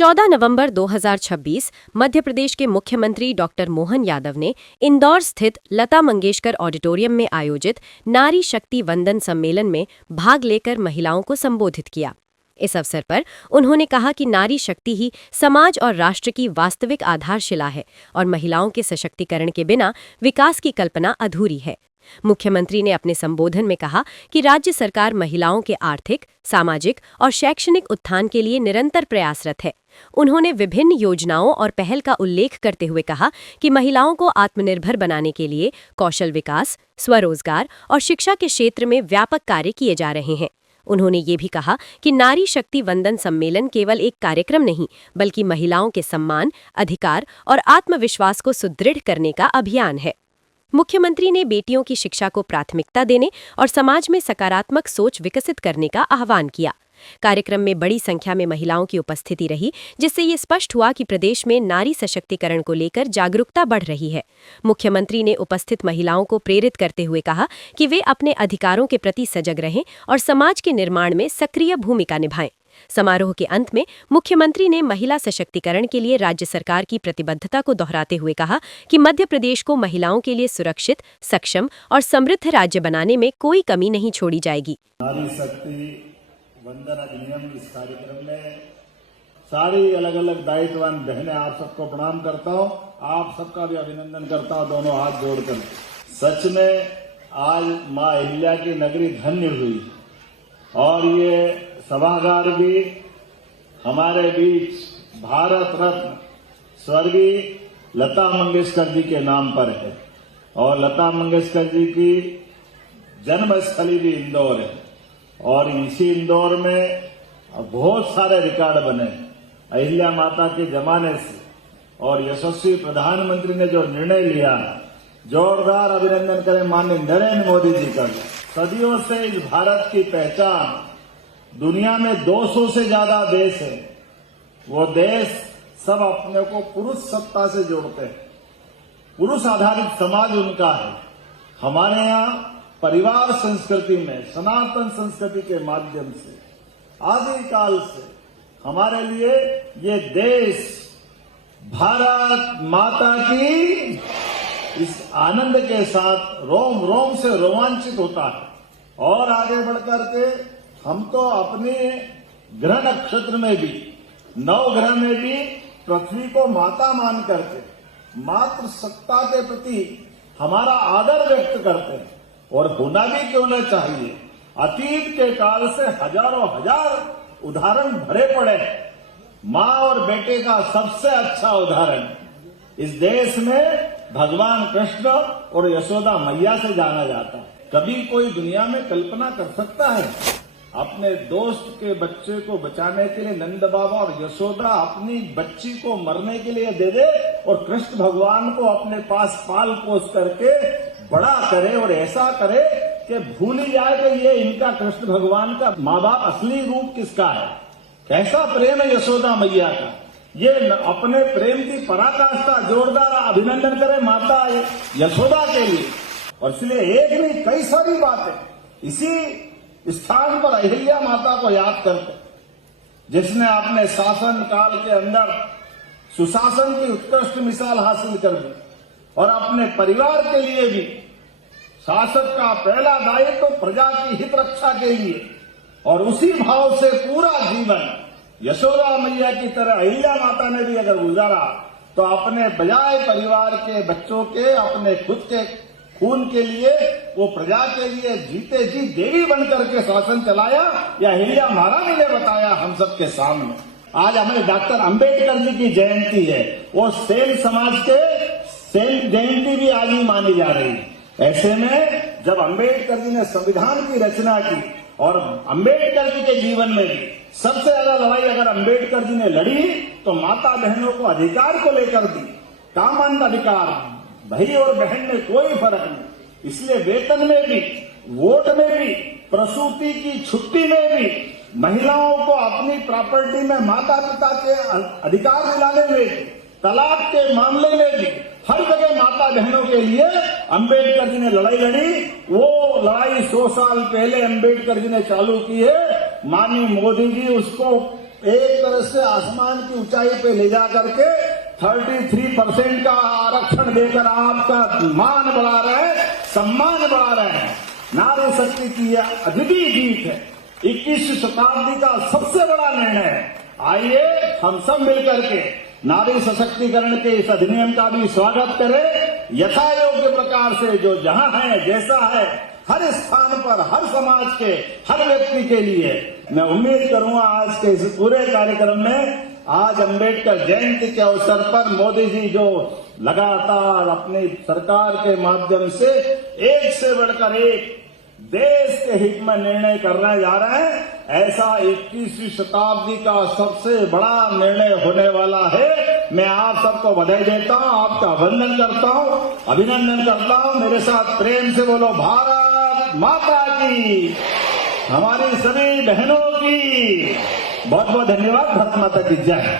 14 नवंबर 2026 मध्य प्रदेश के मुख्यमंत्री डॉक्टर मोहन यादव ने इंदौर स्थित लता मंगेशकर ऑडिटोरियम में आयोजित नारी शक्ति वंदन सम्मेलन में भाग लेकर महिलाओं को संबोधित किया। इस अवसर पर उन्होंने कहा कि नारी शक्ति ही समाज और राष्ट्र की वास्तविक आधारशिला है और महिलाओं के सशक्तिकरण के बिना विकास की कल्पना अधूरी है। मुख्यमंत्री ने अपने संबोधन में कहा कि राज्य सरकार महिलाओं के आर्थिक, सामाजिक और शैक्षणिक उत्थान के लिए निरंतर प्रयासरत है। उन्होंने विभिन्न योजनाओं और पहल का उल्लेख करते हुए कहा कि महिलाओं को आत्मनिर्भर बनाने के लिए कौशल विकास, स्वरोजगार और शिक्षा के क्षेत्र में व्यापक कार्य किए जा रहे हैं। उन्होंने ये भी कहा कि नारी शक्ति वंदन सम्मेलन केवल एक कार्यक्रम नहीं, बल्कि महिलाओं के सम्मान, अधिकार और आत्मविश्वास को सुदृढ़ करने का अभियान है। मुख्यमंत्री ने बेटियों की शिक्षा को प्राथमिकता देने और समाज में सकारात्मक सोच विकसित करने का आह्वान किया। कार्यक्रम में बड़ी संख्या में महिलाओं की उपस्थिति रही, जिससे ये स्पष्ट हुआ कि प्रदेश में नारी सशक्तिकरण को लेकर जागरूकता बढ़ रही है। मुख्यमंत्री ने उपस्थित महिलाओं को प्रेरित करते हुए कहा कि वे अपने अधिकारों के प्रति सजग रहें और समाज के निर्माण में सक्रिय भूमिका निभाएं। समारोह के अंत में मुख्यमंत्री ने महिला सशक्तिकरण के लिए राज्य सरकार की प्रतिबद्धता को दोहराते हुए कहा कि मध्य प्रदेश को महिलाओं के लिए सुरक्षित, सक्षम और समृद्ध राज्य बनाने में कोई कमी नहीं छोड़ी जाएगी। नारी शक्ति वंदन अधिनियम इस कार्यक्रम में सारी अलग अलग दायित्ववान बहनें आप सबको प्रणाम करता हूँ, आप सबका भी अभिनंदन करता हूँ दोनों हाथ जोड़कर। सच में आज माँ अहिल्या की नगरी धन्य हुई और ये सभागार भी हमारे बीच भारत रत्न स्वर्गीय लता मंगेशकर जी के नाम पर है और लता मंगेशकर जी की जन्मस्थली भी इंदौर है और इसी इंदौर में बहुत सारे रिकॉर्ड बने अहिल्या माता के जमाने से और यशस्वी प्रधानमंत्री ने जो निर्णय लिया, जोरदार अभिनंदन करें माननीय नरेंद्र मोदी जी का। सदियों से इस भारत की पहचान दुनिया में 200 से ज्यादा देश है, वो देश सब अपने को पुरुष सत्ता से जोड़ते हैं, पुरुष आधारित समाज उनका है। हमारे यहाँ परिवार संस्कृति में सनातन संस्कृति के माध्यम से आदिकाल से हमारे लिए ये देश भारत माता की इस आनंद के साथ रोम रोम से रोमांचित होता है और आगे बढ़कर के हम तो अपने ग्रह नक्षत्र में भी, नवग्रह में भी पृथ्वी को माता मान करके मातृ सत्ता के प्रति हमारा आदर व्यक्त करते हैं और होना भी क्यों न चाहिए। अतीत के काल से हजारों हजार उदाहरण भरे पड़े हैं। माँ और बेटे का सबसे अच्छा उदाहरण इस देश में भगवान कृष्ण और यशोदा मैया से जाना जाता है। कभी कोई दुनिया में कल्पना कर सकता है अपने दोस्त के बच्चे को बचाने के लिए नंद बाबा और यशोदा अपनी बच्ची को मरने के लिए दे दे और कृष्ण भगवान को अपने पास पाल पोस करके बड़ा करे और ऐसा करे कि भूल ही जाए कि ये इनका कृष्ण भगवान का माँ बाप असली रूप किसका है। कैसा प्रेम है यशोदा मैया का। ये अपने प्रेम की पराकाष्ठा जोरदार अभिनंदन करे माता यशोदा के लिए। और इसलिए एक नहीं कई सारी बातें इसी स्थान पर अहिल्या माता को याद करते, जिसने अपने शासन काल के अंदर सुशासन की उत्कृष्ट मिसाल हासिल कर दी और अपने परिवार के लिए भी शासक का पहला दायित्व तो प्रजा की हित रक्षा के लिए और उसी भाव से पूरा जीवन यशोदा मैया की तरह अहिल्या माता ने भी अगर गुजारा तो अपने बजाय परिवार के बच्चों के अपने खुद के खून के लिए वो प्रजा के लिए जीते जी देवी बनकर के शासन चलाया। या अहिल्या महारानी ने बताया हम सबके सामने। आज हमें डॉक्टर अंबेडकर जी की जयंती है, वो सेन समाज के सेन जयंती भी आज ही मानी जा रही है। ऐसे में जब अंबेडकर जी ने संविधान की रचना की और अंबेडकर जी के जीवन में भी सबसे ज्यादा लड़ाई अगर अंबेडकर जी ने लड़ी तो माता बहनों को अधिकार को लेकर दी। कामन अधिकार, भाई और बहन में कोई फर्क नहीं। इसलिए वेतन में भी, वोट में भी, प्रसूति की छुट्टी में भी, महिलाओं को अपनी प्रॉपर्टी में माता पिता के अधिकार दिलाने में भी, तलाक के मामले में भी हर जगह माता बहनों के लिए अंबेडकर जी ने लड़ाई लड़ी। वो लड़ाई 100 साल पहले अंबेडकर जी ने चालू की है। माननीय मोदी जी उसको एक तरह से आसमान की ऊंचाई पे ले जा करके 33% का आरक्षण देकर आपका मान बढ़ा रहे हैं, सम्मान बढ़ा रहे हैं। नारी शक्ति की यह अद्वितीय जीत है, 21वीं शताब्दी का सबसे बड़ा निर्णय है। आइए हम सब मिलकर के नारी सशक्तिकरण के इस अधिनियम का भी स्वागत करें। यथा योग्य प्रकार से जो जहां है, जैसा है, हर स्थान पर, हर समाज के हर व्यक्ति के लिए मैं उम्मीद करूंगा आज के इस पूरे कार्यक्रम में, आज अंबेडकर जयंती के अवसर पर मोदी जी जो लगातार अपनी सरकार के माध्यम से एक से बढ़कर एक देश के हित में निर्णय करने जा रहे हैं, ऐसा 21वीं शताब्दी का सबसे बड़ा निर्णय होने वाला है। मैं आप सबको बधाई देता हूं, आपका वंदन करता हूं, अभिनंदन करता हूं। मेरे साथ प्रेम से बोलो भारत माता की, हमारी सभी बहनों की बहुत बहुत धन्यवाद। भारत माता की जय।